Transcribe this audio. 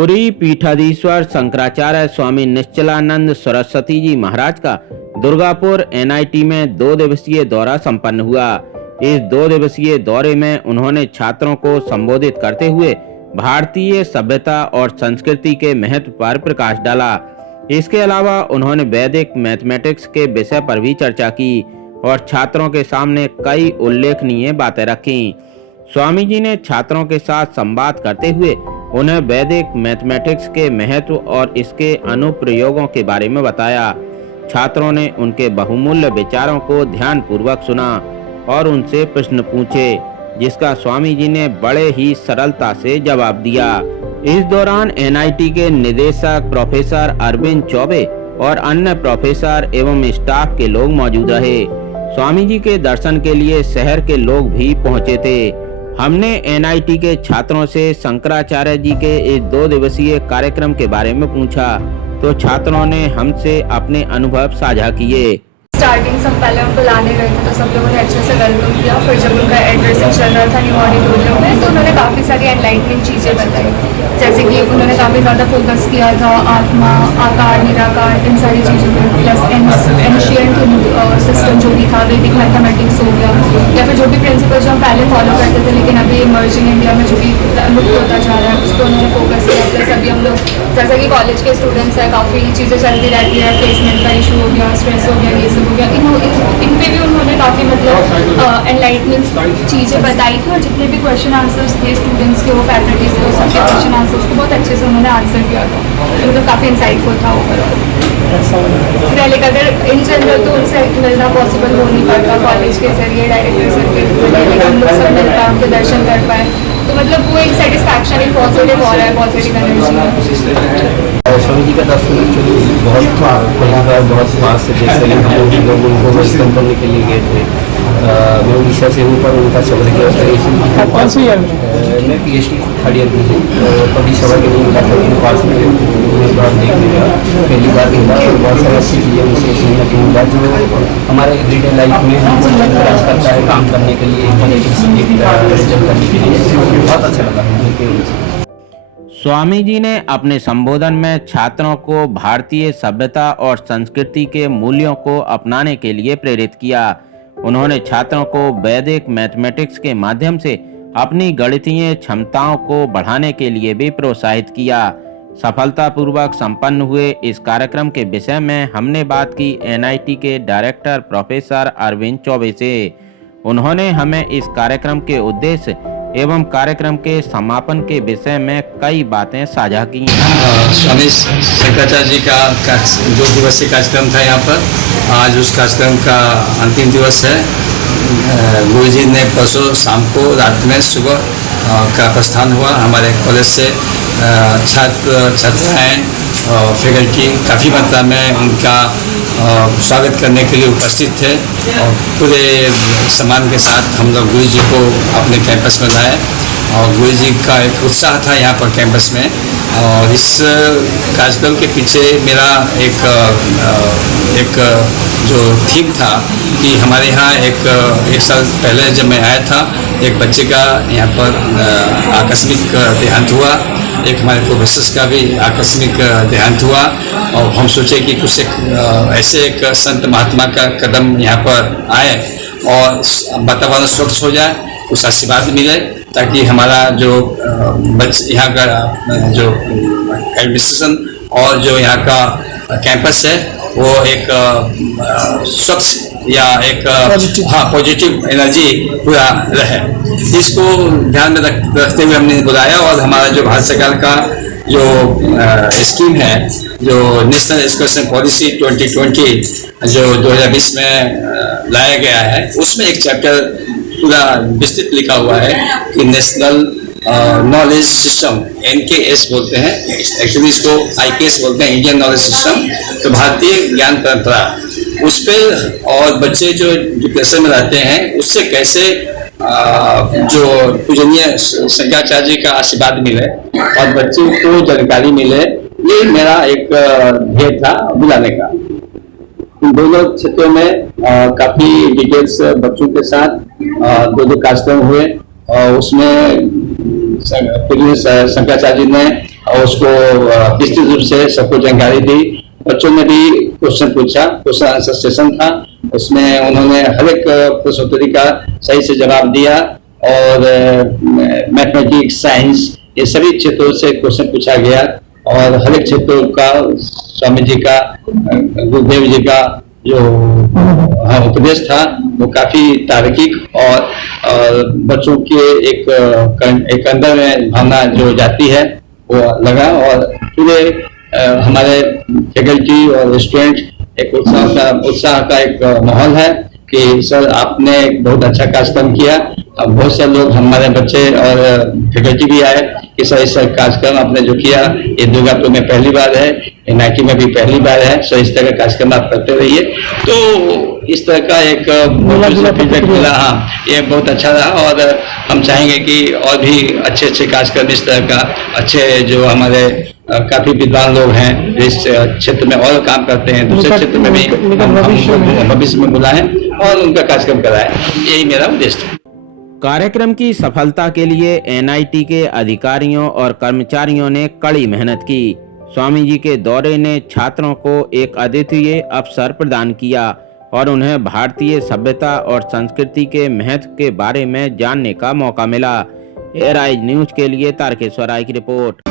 पुरी पीठाधीश्वर शंकराचार्य स्वामी निश्चलानंद सरस्वती जी महाराज का दुर्गापुर एनआईटी में 2 दिवसीय दौरा संपन्न हुआ। इस 2 दिवसीय दौरे में उन्होंने छात्रों को संबोधित करते हुए भारतीय सभ्यता और संस्कृति के महत्व पर प्रकाश डाला। इसके अलावा उन्होंने वैदिक मैथमेटिक्स के विषय पर भी चर्चा की और छात्रों के सामने कई उल्लेखनीय बातें रखी। स्वामी जी ने छात्रों के साथ संवाद करते हुए उन्हें वैदिक मैथमेटिक्स के महत्व और इसके अनुप्रयोगों के बारे में बताया। छात्रों ने उनके बहुमूल्य विचारों को ध्यानपूर्वक सुना और उनसे प्रश्न पूछे, जिसका स्वामी जी ने बड़े ही सरलता से जवाब दिया। इस दौरान एनआईटी के निदेशक प्रोफेसर अरविंद चौबे और अन्य प्रोफेसर एवं स्टाफ के लोग मौजूद रहे। स्वामी जी के दर्शन के लिए शहर के लोग भी पहुंचे थे। हमने एनआईटी के छात्रों से शंकराचार्य जी के इस 2 दिवसीय कार्यक्रम के बारे में पूछा तो छात्रों ने हमसे अपने अनुभव साझा किए। स्टार्टिंग से पहले उनको लाने गए थे तो सब लोगों ने अच्छे से वेलकम किया। फिर जब उनका एड्रेसिंग चल रहा था न्यू ऑडिटोरियम में तो उन्होंने काफ़ी सारी एनलाइटनिंग चीज़ें बताई, जैसे कि उन्होंने काफ़ी ज़्यादा फोकस किया था आत्मा, आकार, निराकार, इन सारी चीज़ों पर, प्लस एंशिएंट सिस्टम जो भी था, वैदिक मैथमेटिक्स हो गया या फिर जो भी प्रिंसिपल जो हम पहले फॉलो करते थे लेकिन अभी इमर्जिंग इंडिया में जो भी लुप्त होता जा रहा है उस पर उन्होंने फोकस किया। प्लस अभी हम लोग जैसा कि कॉलेज के स्टूडेंट्स हैं, काफ़ी चीज़ें चलती रहती है, प्लेसमेंट का इशू हो गया, स्ट्रेस हो गया, ये सब हो गया, इन पे भी उन्होंने काफ़ी मतलब एनलाइटनिंग चीज़ें बताई थी। और जितने भी क्वेश्चन आंसर्स थे स्टूडेंट्स के, वो फैकल्टीज के, सबके क्वेश्चन आंसर्स को बहुत अच्छे से उन्होंने आंसर किया था। मतलब काफ़ी इंसाइटफुल था ओवरऑल। लाइक अगर इन जनरल तो उनसे मिलना पॉसिबल हो नहीं पाता कॉलेज के जरिए, डायरेक्टर सर के जरिए हम लोग सब मिल पाए, उनके दर्शन कर पाए, तो मतलब वो एक सेटिस्फैक्शन, एक पॉजिटिव हो रहा है, पॉजिटिव एनर्जी। स्वामी जी का दर्शन एक्चुअली बहुत पहली बार बहुत पास से देख रहे हैं। लोग उनको वेलकम करने के लिए गए थे। मैं उड़ीसा से हूँ पर उनका सबर के कौन सी ईयर में? मैं PhD 3rd ईयर में हूँ। कभी सबर के नहीं मिला था उनके पास में बार देखने का पहली बार मिला और बहुत सारी अच्छी चीज़ें उनसे सीखने को मिला जो हमारे एवरीडे लाइफ में हम प्रयास करता है काम करने के लिए, रिजल्ट करने के लिए। बहुत अच्छा लगा उनके। स्वामी जी ने अपने संबोधन में छात्रों को भारतीय सभ्यता और संस्कृति के मूल्यों को अपनाने के लिए प्रेरित किया। उन्होंने छात्रों को वैदिक मैथमेटिक्स के माध्यम से अपनी गणितीय क्षमताओं को बढ़ाने के लिए भी प्रोत्साहित किया। सफलतापूर्वक संपन्न हुए इस कार्यक्रम के विषय में हमने बात की एनआईटी के डायरेक्टर प्रोफेसर अरविंद चौबे से। उन्होंने हमें इस कार्यक्रम के उद्देश्य एवं कार्यक्रम के समापन के विषय में कई बातें साझा की। स्वामी शंकराचार्य जी का 2 दिवसीय कार्यक्रम था यहाँ पर। आज उस कार्यक्रम का अंतिम दिवस है। गुरु जी ने परसों शाम को, रात में, सुबह का प्रस्थान हुआ। हमारे कॉलेज से छात्र छात्राएँ फैकल्टी काफ़ी मात्रा में उनका स्वागत करने के लिए उपस्थित थे और पूरे सम्मान के साथ हम लोग गुरु जी को अपने कैंपस में लाए और गुरु जी का एक उत्साह था यहाँ पर कैंपस में। और इस कार्यक्रम के पीछे मेरा एक जो थीम था कि हमारे यहाँ एक साल पहले जब मैं आया था, एक बच्चे का यहाँ पर आकस्मिक देहांत हुआ। एक हमारे प्रोफेसर्स का भी आकस्मिक देहांत हुआ और हम सोचे कि कुछ ऐसे एक संत महात्मा का कदम यहाँ पर आए और वातावरण स्वच्छ हो जाए, उस आशीर्वाद मिले ताकि हमारा जो यहाँ का जो एडमिनिस्ट्रेशन और जो यहाँ का कैंपस है वो एक स्वच्छ या एक पॉजिटिव एनर्जी पूरा रहे। इसको ध्यान में रखते हुए हमने बुलाया और हमारा जो भारत सरकार का जो स्कीम है, जो नेशनल एजुकेशन पॉलिसी 2020 जो 2020 में लाया गया है, उसमें एक चैप्टर पूरा विस्तृत लिखा हुआ है कि नेशनल नॉलेज सिस्टम, NKS बोलते हैं, एक्चुअली इसको IKS बोलते हैं, इंडियन नॉलेज सिस्टम। तो भारतीय ज्ञान परंपरा उस पर और बच्चे जो डिप्रेशन में रहते हैं उससे कैसे जो पूजनीय शंकराचार्य जी का आशीर्वाद मिले और बच्चों को जानकारी मिले, ये मेरा एक ध्येय था बुलाने का। इन दोनों क्षेत्रों में काफी डिटेल्स बच्चों के साथ 2 कार्यक्रम हुए और उसमें शंकराचार्य जी ने और उसको विस्तृत रूप से सबको जानकारी दी। बच्चों ने भी क्वेश्चन पूछा, क्वेश्चन आंसर सेशन था, उसमें उन्होंने हर एक प्रश्नोत्तरी का सही से जवाब दिया और मैथमेटिक्स, साइंस, ये सभी क्षेत्रों से क्वेश्चन पूछा गया और हर एक क्षेत्रों का स्वामी जी का, गुरुदेव जी का जो उपदेश था वो काफी तार्किक और बच्चों के एक अंदर में भावना जो जाती है वो लगा और पूरे हमारे फैकल्टी और स्टूडेंट एक उत्साह का एक माहौल है कि सर आपने एक बहुत अच्छा कार्यक्रम किया। अब बहुत से लोग हमारे बच्चे और फैकल्टी भी आए कि सर इस कार्यक्रम आपने जो किया ये दुर्गापुर में पहली बार है, NIT में भी पहली बार है, सर इस तरह का कार्यक्रम आप करते रहिए। तो इस तरह का एक फीडबैक मिला। हाँ, ये बहुत अच्छा रहा और हम चाहेंगे कि और भी अच्छे अच्छे कार्यक्रम इस तरह का अच्छे जो हमारे काफी विद्वान लोग हैं इस क्षेत्र में और काम करते हैं, दूसरे क्षेत्र में भी भविष्य में बुलाएं और उनका कार्यक्रम कराएं, यही मेरा उद्देश्य है। कार्यक्रम की सफलता के लिए NIT के अधिकारियों और कर्मचारियों ने कड़ी मेहनत की। स्वामी जी के दौरे ने छात्रों को एक अद्वितीय अवसर प्रदान किया और उन्हें भारतीय सभ्यता और संस्कृति के महत्व के बारे में जानने का मौका मिला। एयर न्यूज के लिए तारकेश्वर राय की रिपोर्ट।